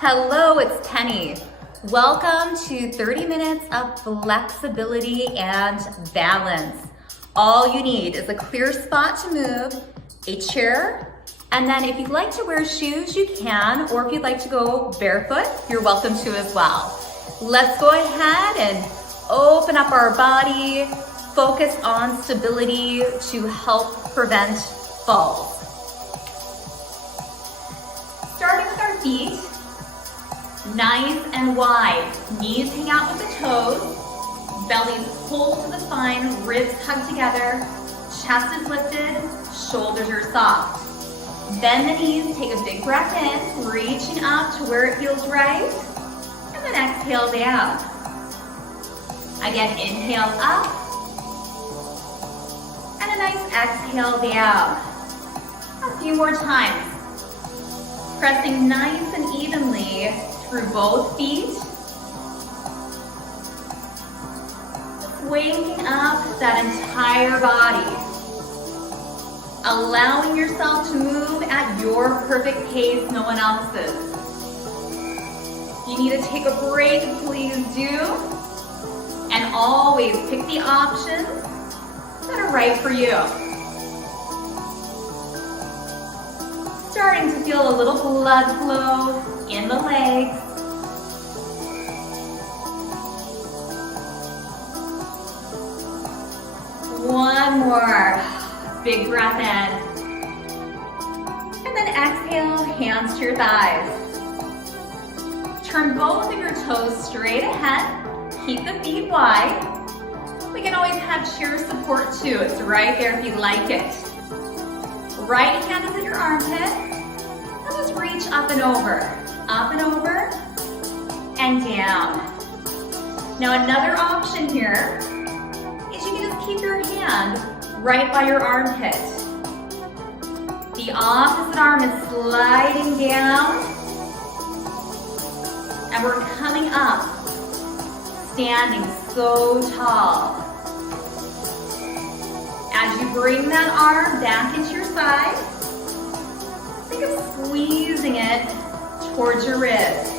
Hello, it's Penny. Welcome to 30 minutes of flexibility and balance. All you need is a clear spot to move, a chair, and then if you'd like to wear shoes, you can, or if you'd like to go barefoot, you're welcome to as well. Let's go ahead and open up our body, focus on stability to help prevent falls. Starting with our feet, nice and wide. Knees hang out with the toes, belly's pulled to the spine, ribs hug together, chest is lifted, shoulders are soft. Bend the knees, take a big breath in, reaching up to where it feels right, and then exhale down. Again, inhale up, and a nice exhale down. A few more times. Pressing nice and evenly through both feet. Waking up that entire body. Allowing yourself to move at your perfect pace, no one else's. If you need to take a break, please do. And always pick the options that are right for you. Starting to feel a little blood flow in the legs. One more. Big breath in. And then exhale, hands to your thighs. Turn both of your toes straight ahead. Keep the feet wide. We can always have chair support too. It's right there if you like it. Right hand is at your armpit. And just reach up and over, and down. Now another option here is you can just keep your hand right by your armpit. The opposite arm is sliding down, and we're coming up, standing so tall. As you bring that arm back into your side, think of squeezing it towards your ribs.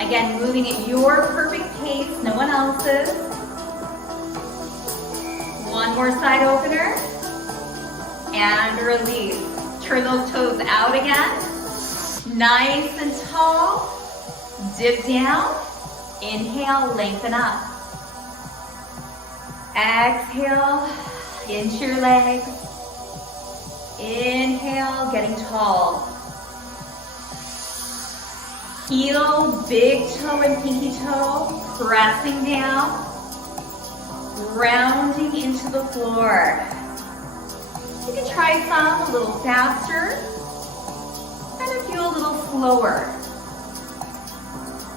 Again, moving at your perfect pace, no one else's. One more side opener. And release. Turn those toes out again. Nice and tall. Dip down. Inhale, lengthen up. Exhale, into your legs. Inhale, getting tall. Heel, big toe and pinky toe, pressing down, rounding into the floor. You can try some a little faster and a few a little slower.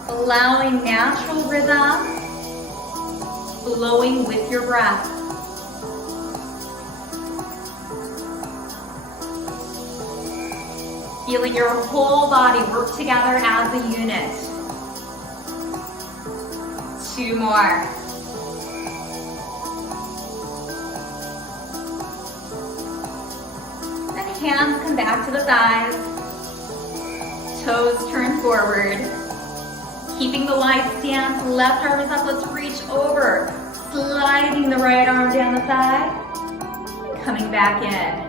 Allowing natural rhythm, flowing with your breath. Feeling your whole body work together as a unit. Two more. Then hands come back to the thighs. Toes turn forward. Keeping the wide stance, left arm is up, let's reach over. Sliding the right arm down the thigh. And coming back in.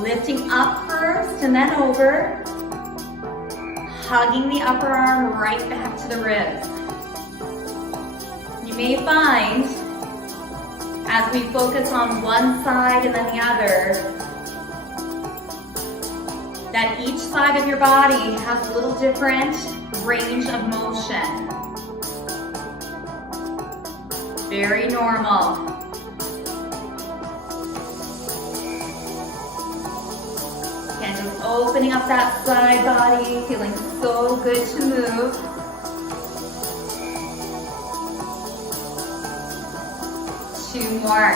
Lifting up first and then over. Hugging the upper arm right back to the ribs. You may find, as we focus on one side and then the other, that each side of your body has a little different range of motion. Very normal. And just opening up that side body, feeling so good to move. Two more.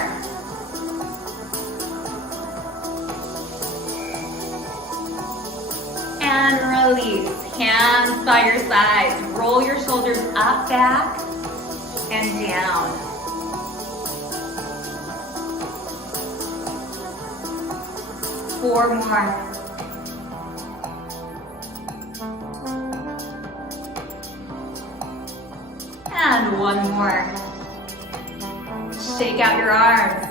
And release. Hands by your sides. Roll your shoulders up, back, and down. Four more. And one more. Shake out your arms.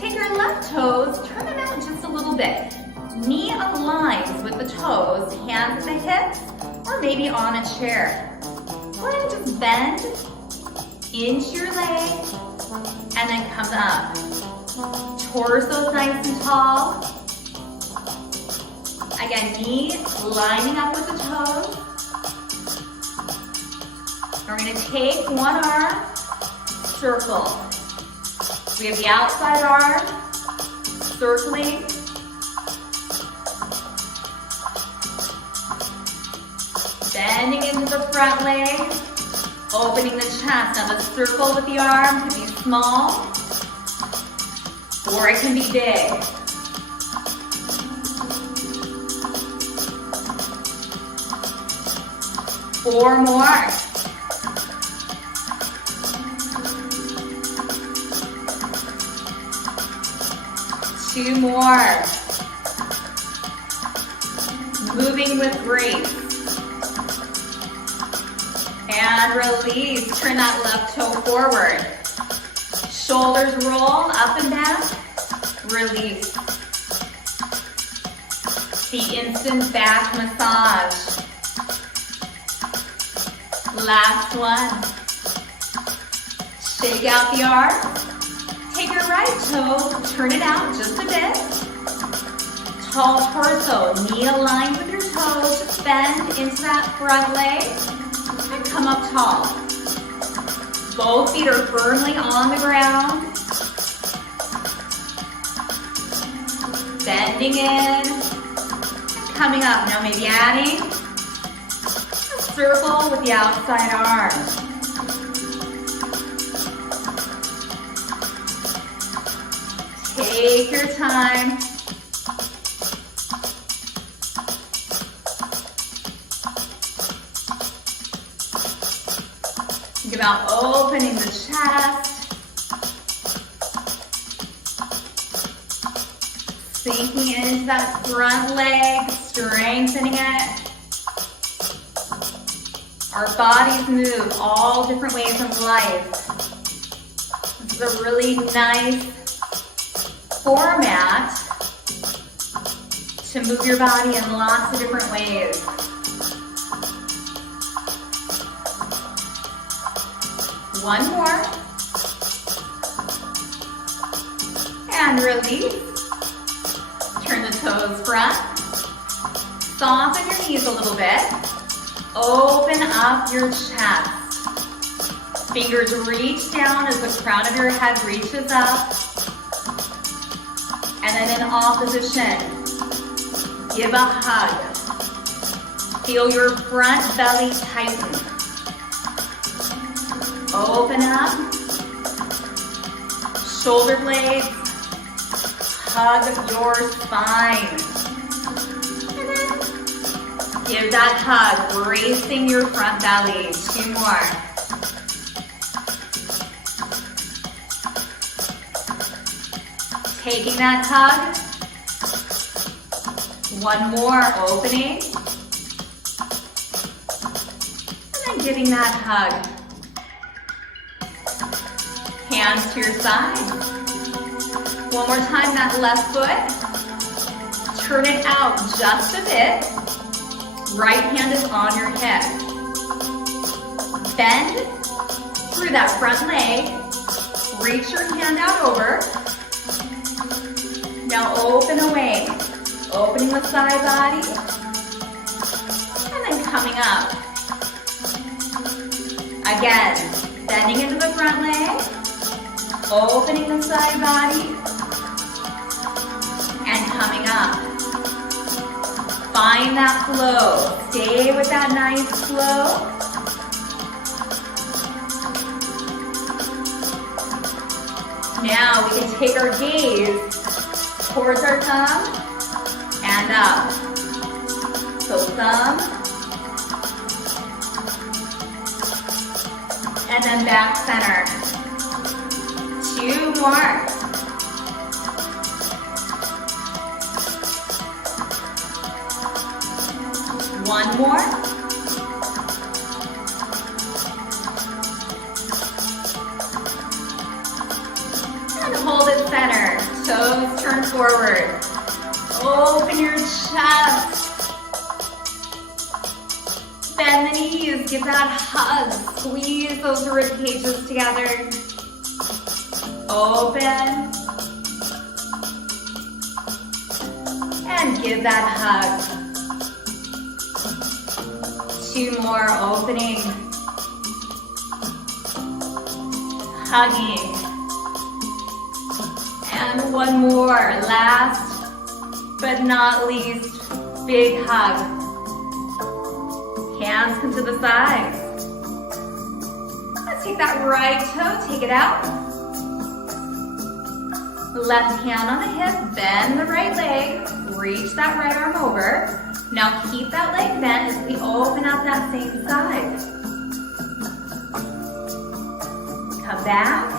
Take your left toes, turn them out just a little bit. Knee aligns with the toes, hands at the hips, or maybe on a chair. Go ahead and just bend into your leg, and then come up. Torso's nice and tall. Again, knee lining up with the toes. We're gonna take one arm, circle. We have the outside arm, circling. Bending into the front leg, opening the chest. Now the circle with the arm can be small, or it can be big. Four more. Two more. Moving with grace. And release. Turn that left toe forward. Shoulders roll up and down. Release. The instant back massage. Last one. Shake out the arm. Take your right toe, turn it out just a bit. Tall torso, knee aligned with your toes. Just bend into that front leg and come up tall. Both feet are firmly on the ground. Bending in and coming up. Now maybe adding a circle with the outside arm. Take your time. Think about opening the chest. Sinking into that front leg, strengthening it. Our bodies move all different ways in life. This is a really nice format to move your body in lots of different ways. One more. And release. Turn the toes front. Soften your knees a little bit. Open up your chest. Fingers reach down as the crown of your head reaches up. And then in opposition, give a hug. Feel your front belly tighten. Open up. Shoulder blades. Hug your spine. And then give that hug, bracing your front belly. Two more. Taking that hug. One more, opening. And then giving that hug. Hands to your side. One more time, that left foot. Turn it out just a bit. Right hand is on your hip. Bend through that front leg. Reach your hand out over. Now open away, opening the side body, and then coming up. Again, bending into the front leg, opening the side body, and coming up. Find that flow, stay with that nice flow. Now we can take our gaze towards our thumb and up. So thumb and then back center. Two more. One more. And hold it center. Toes turn forward. Open your chest. Bend the knees, give that hug. Squeeze those rib cages together. Open. And give that hug. 2 more, opening. Hugging. And 1 more, last but not least, big hug. Hands come to the sides. Let's take that right toe, take it out. Left hand on the hip, bend the right leg, reach that right arm over. Now keep that leg bent as we open up that same side. Come back,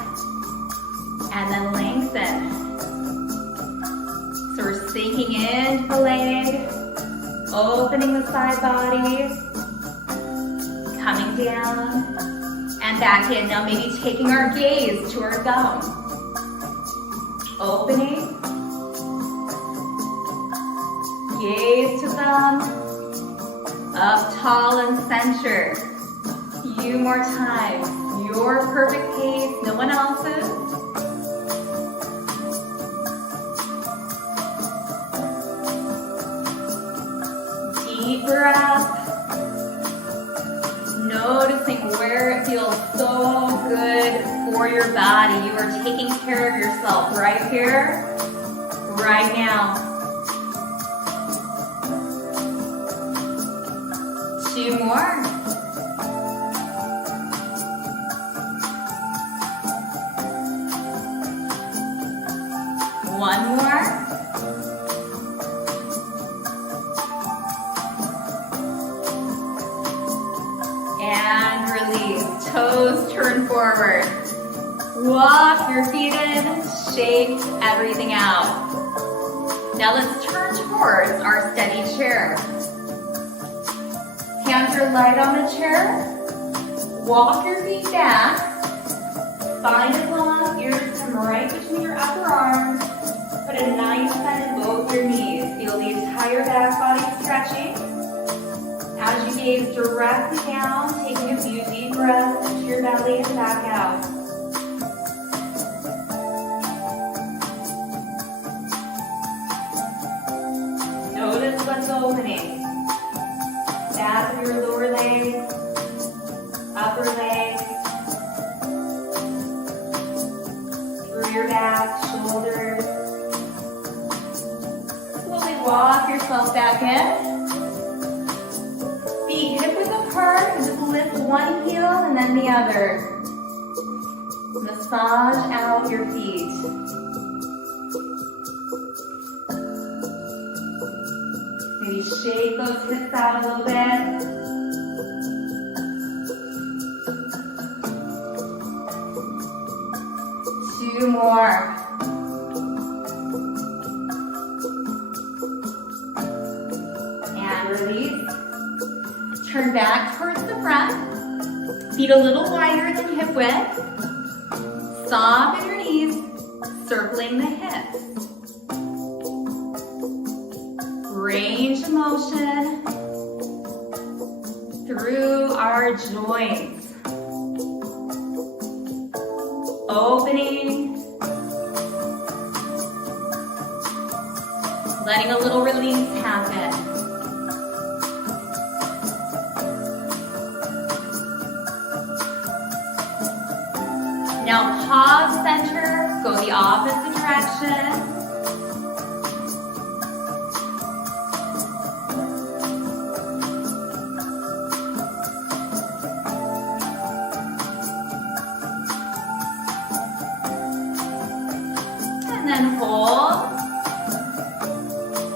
and then lengthen. So we're sinking into the leg, opening the side body, coming down, and back in. Now maybe taking our gaze to our thumb. Opening, gaze to thumb, up tall and center. Few more times, your perfect pace, no one else's. Deep breath. Noticing where it feels so good for your body. You are taking care of yourself right here, right now. 2 more. One more. And release. Toes turn forward. Walk your feet in, shake everything out. Now let's turn towards our steady chair. Hands are light on the chair. Walk your feet back. Find a long, ears come right between your upper arms. Put a nice bend in both your knees. Feel the entire back body stretching. As you gaze directly down, taking a few deep breaths into your belly and back out. Notice what's opening. Back of your lower legs, upper legs, through your back, shoulders. Slowly walk yourself back in. Feet hip width apart, and just lift one heel and then the other. Massage out your feet. Maybe shake those hips out a little bit. Two more. And release. Turn back towards the front. Feet a little wider than hip width. Soften your knees, circling the hips. Range of motion through our joints. Opening. Letting a little release happen. Now pause center, go the opposite direction. And then hold.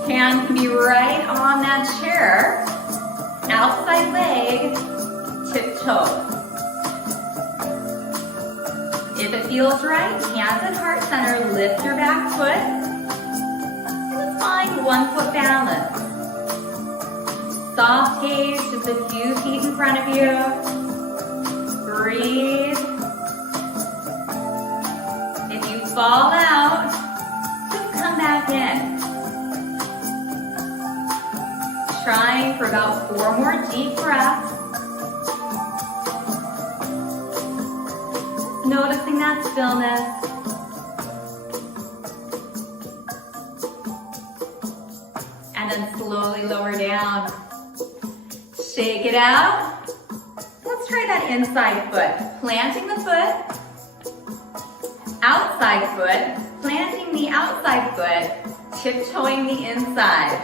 Hand can be right on that chair. Outside leg, tiptoe. If it feels right, hands at heart center, lift your back foot. And find 1 foot balance. Soft gaze, just a few feet in front of you. Breathe. If you fall out, just come back in. Trying for about 4 more deep breaths. Noticing that stillness. And then slowly lower down. Shake it out. Let's try that inside foot. Planting the foot. Outside foot. Planting the outside foot. Tiptoeing the inside.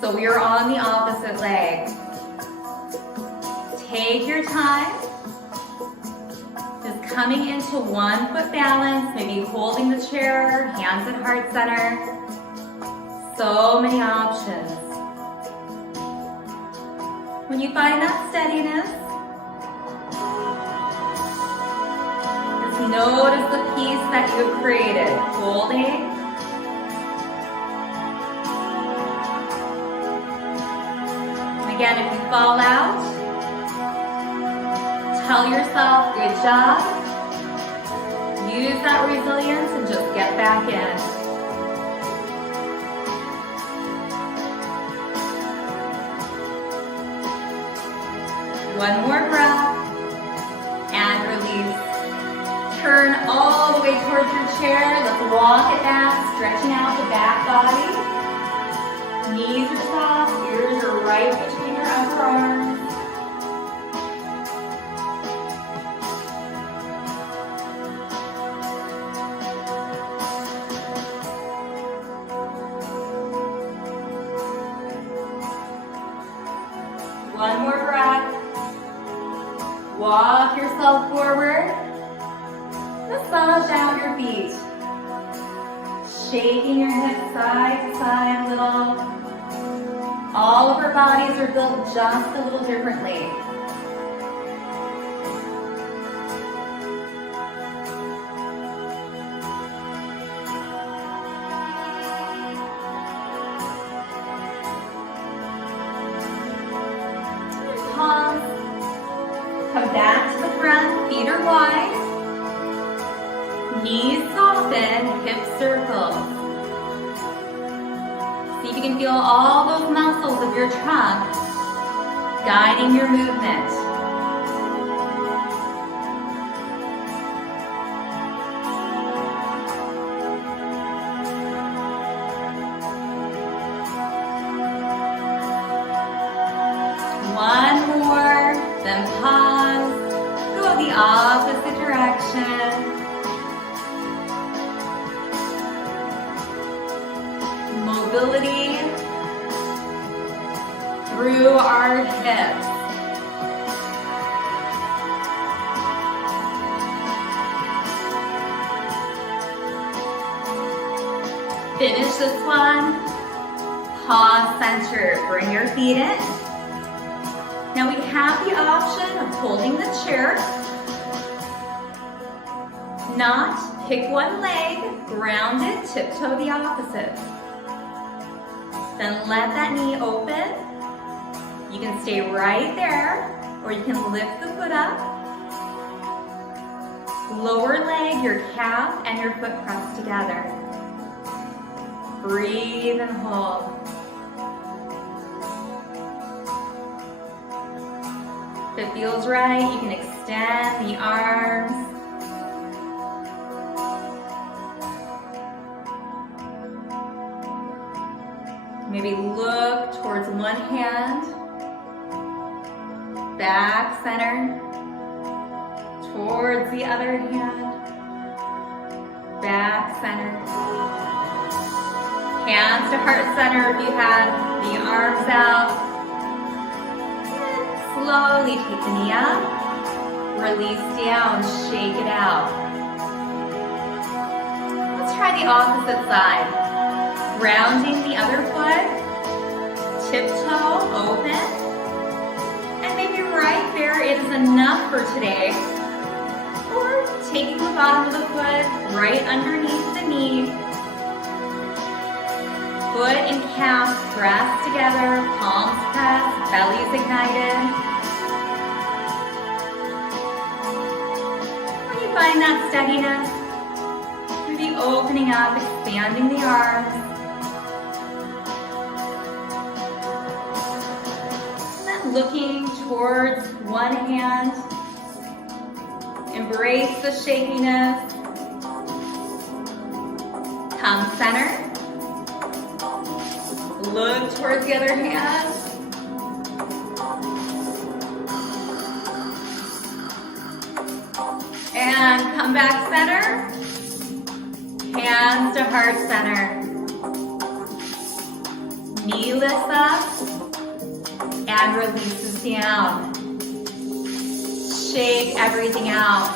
So we are on the opposite leg. Take your time. Just coming into 1 foot balance, maybe holding the chair, hands at heart center. So many options. When you find that steadiness, just notice the piece that you created. Holding. Again, if you fall out, tell yourself, good job. Use that resilience and just get back in. One more breath and release. Turn all the way towards your chair. Let's walk it back, stretching out the back body. Knees are soft, ears are right between your upper arms. One more breath. Walk yourself forward. Massage out your feet. Shaking your hips side to side a little. All of our bodies are built just a little differently. Pause. Come back to the front, feet are wide. Knees soften, hips circle. See if you can feel all those muscles of your trunk guiding your movement. One more, then pause. Go the opposite direction. Mobility through our hips. Finish this one. Pause center. Bring your feet in. Now we have the option of holding the chair. Not pick one leg, ground it, tiptoe the opposite. Then let that knee open. You can stay right there, or you can lift the foot up. Lower leg, your calf and your foot press together. Breathe and hold. If it feels right, you can extend the arms. Maybe look towards one hand, back center, towards the other hand, back center. Hands to heart center if you had the arms out. And slowly take the knee up, release down, shake it out. Let's try the opposite side. Grounding the other foot, tiptoe, open, and maybe right there it is enough for today. Or taking the bottom of the foot right underneath the knee. Foot and calf press together, palms pressed, belly's ignited. When you find that steadiness, opening up, expanding the arms. And then looking towards one hand. Embrace the shakiness. Come center. Look towards the other hand. And come back center. Hands to heart center. Knee lifts up and releases down. Shake everything out.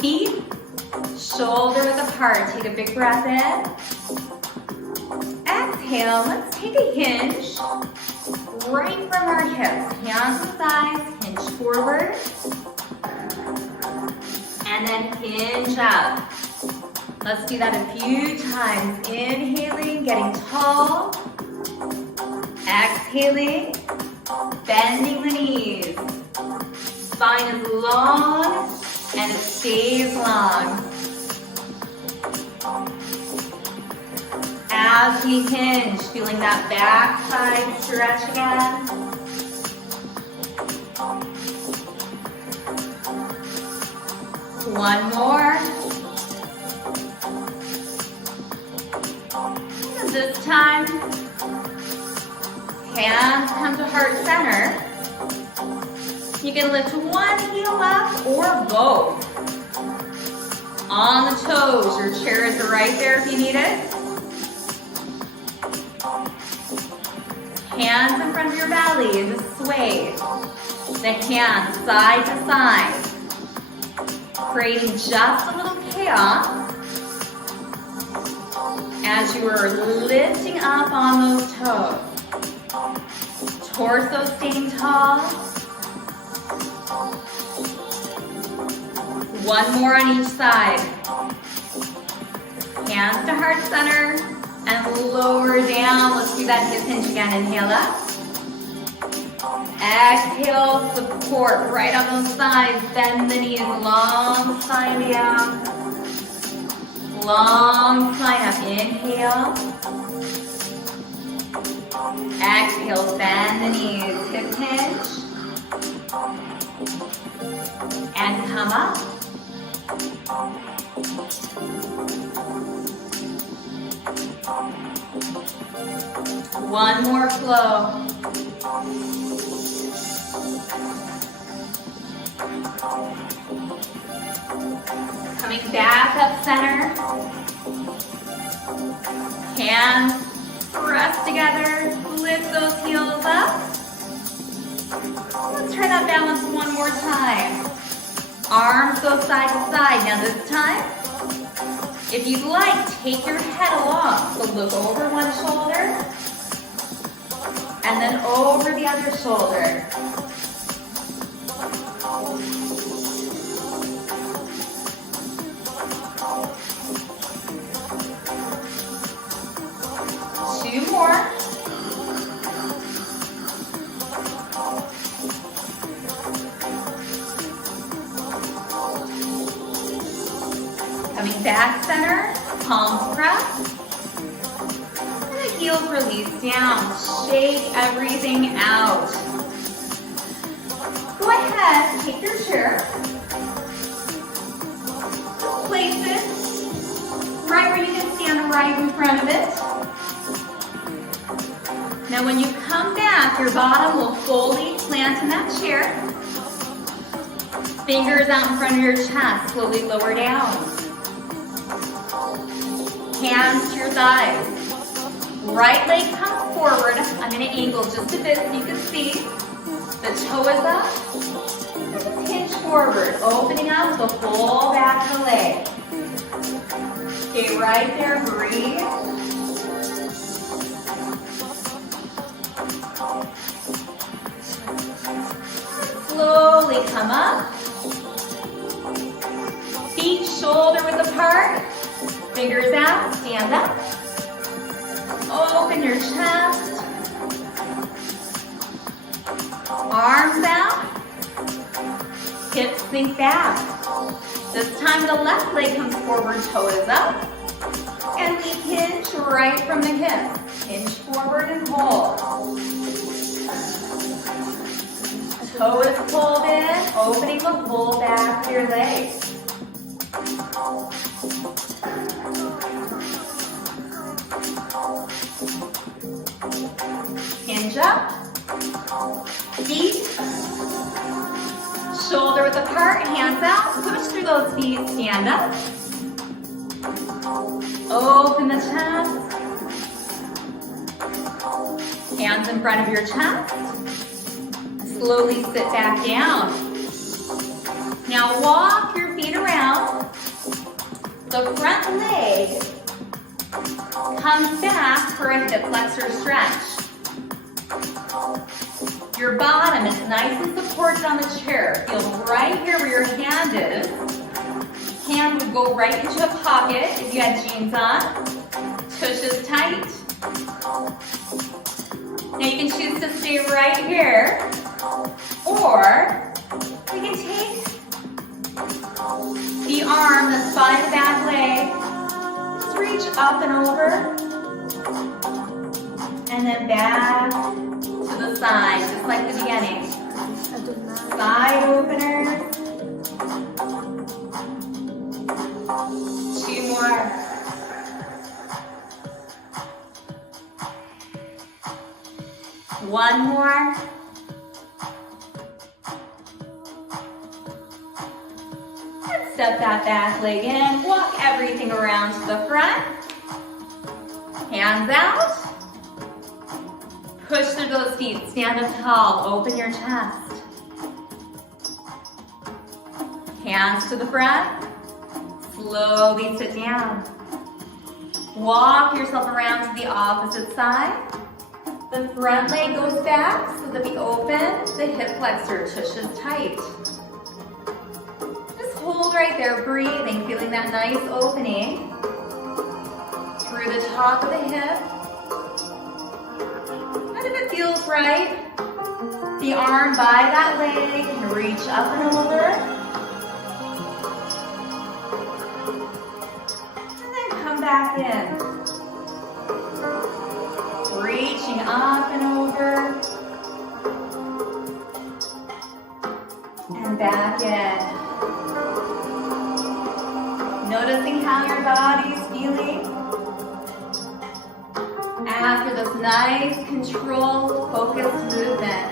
Feet, shoulder width apart. Take a big breath in. Exhale, let's take a hinge right from our hips. Hands to thighs, hinge forward. And then hinge up. Let's do that a few times. Inhaling, getting tall. Exhaling, bending the knees. Spine is long and it stays long. As we hinge, feeling that back side stretch again. One more. And this time, hands come to heart center. You can lift one heel up or both. On the toes, your chair is right there if you need it. Hands in front of your belly in the sway. The hands side to side. Creating just a little chaos as you are lifting up on those toes. Torso staying tall. One more on each side. Hands to heart center and lower down. Let's do that hip hinge again. Inhale up. Exhale, support right on those sides. Bend the knees, long spine down. Long spine up. Inhale. Exhale, bend the knees. Hip hinge. And come up. One more flow. Coming back up center. Hands press together. Lift those heels up. Let's try that balance one more time. Arms go side to side. Now this time, if you'd like, take your head along. So look over one shoulder and then over the other shoulder. Two more. Coming back center, palms press. And the heels release down. Shake everything out. Go ahead, take your chair. Place it right where you can stand right in front of it. Now when you come back, your bottom will fully plant in that chair. Fingers out in front of your chest, slowly lower down. Hands to your thighs. Right leg comes forward. I'm going to angle just a bit so you can see. The toe is up. Just hinge forward, opening up the whole back of the leg. Stay right there, breathe. Slowly come up. Feet shoulder width apart. Fingers out, stand up. Open your chest. Arms out. Hips sink back. This time the left leg comes forward, toe is up. And we hinge right from the hips. Hinge forward and hold. Toe is pulled in, opening the whole back of your leg. Hinge up. Feet. Shoulder width apart, hands out. Push through those feet, stand up. Open the chest. Hands in front of your chest. Slowly sit back down. Now walk your feet around. The front leg comes back for a hip flexor stretch. Your bottom is nice and supported on the chair. Feel right here where your hand is. Hand would go right into a pocket if you had jeans on. Tush is tight. Now you can choose to stay right here, or you can take the arm that's by the back leg, just reach up and over, and then back to the side, just like the beginning. Side opener. 2 more. One more. And step that back leg in. Walk everything around to the front. Hands out. Push through those feet. Stand up tall. Open your chest. Hands to the front. Slowly sit down. Walk yourself around to the opposite side. The front leg goes back so that we open the hip flexor. Tush is tight. Just hold right there, breathing, feeling that nice opening through the top of the hip. And if it feels right, the arm by that leg can reach up and over. Back in. Reaching up and over. And back in. Noticing how your body's feeling. After this nice, controlled, focused movement.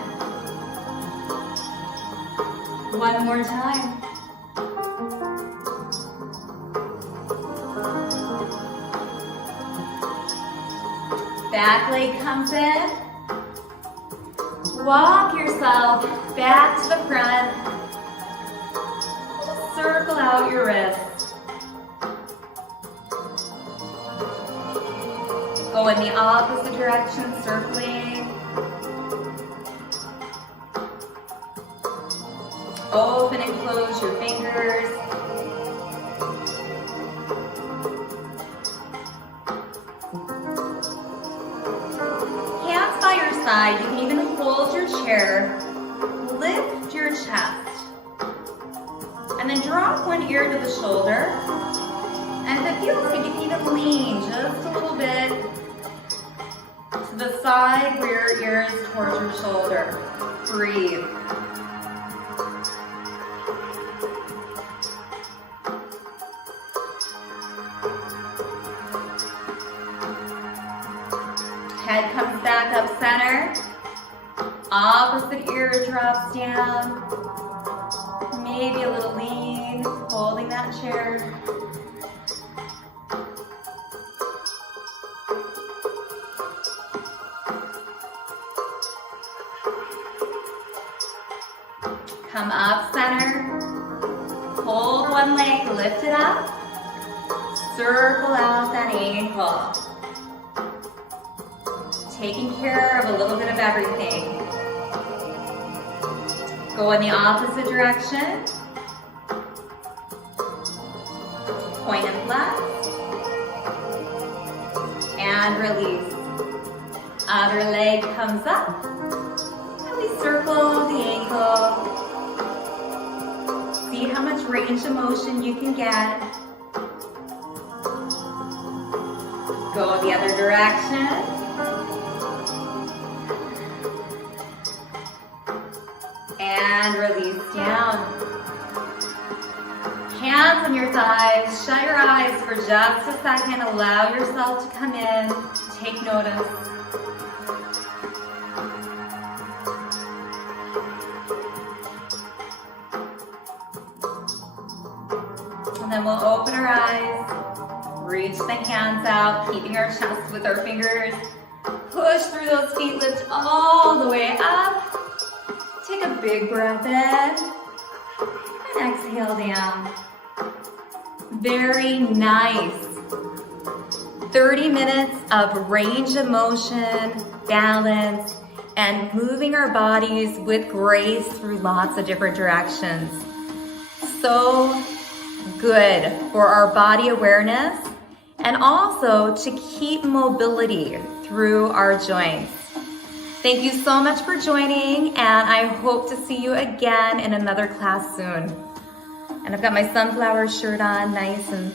One more time. Back leg comes in. Walk yourself back to the front. Circle out your wrists. Go in the opposite direction, circling. Open and close your fingers. Side. You can even hold your chair, lift your chest, and then drop one ear to the shoulder. And if it feels good, you can even lean just a little bit to the side where your ear is towards your shoulder. Breathe. Head comes back up center. Opposite ear drops down. Maybe a little lean, holding that chair. Come up center. Hold one leg, lift it up. Circle out that ankle. Taking care of a little bit of everything. Go in the opposite direction. Point and flex. And release. Other leg comes up. And we circle the ankle. See how much range of motion you can get. Go the other direction. And release down. Hands on your thighs. Shut your eyes for just a second. Allow yourself to come in. Take notice. And then we'll open our eyes. Reach the hands out, keeping our chest with our fingers. Push through those feet, lift all the way up. Take a big breath in and exhale down. Very nice. 30 minutes of range of motion, balance, and moving our bodies with grace through lots of different directions. So good for our body awareness and also to keep mobility through our joints. Thank you so much for joining, and I hope to see you again in another class soon. And I've got my sunflower shirt on, nice and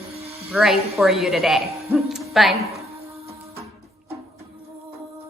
bright for you today. Bye.